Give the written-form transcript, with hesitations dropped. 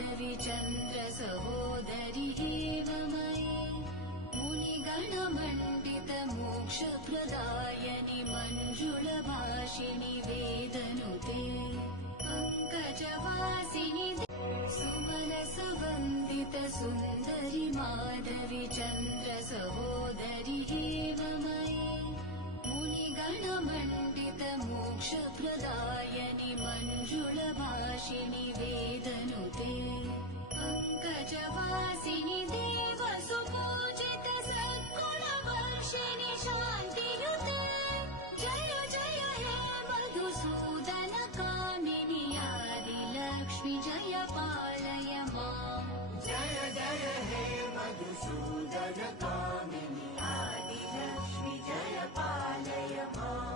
माधवी चन्द्र सहोदरि हेममयी मुनिगणमण्डित मोक्षप्रदायनि मञ्जुलभाषिणि वेदनुते पङ्कजवासिनि सुमनसवन्दित सुन्दरि माधवी चन्द्र सहोदरि हेममयी मुनिगणमण्डित मोक्षप्रदायनि मञ्जुलभाषिणि वेदनुते पङ्कजवासिनि देवसुपूजित सद्गुणवर्षिणि शान्तियुते जय जय हे मधुसूदन कामिनि आदिलक्ष्मि जय पालय माम् जय जय हे मधुसूदन कामिनि आदिलक्ष्मि जय पालय माम्।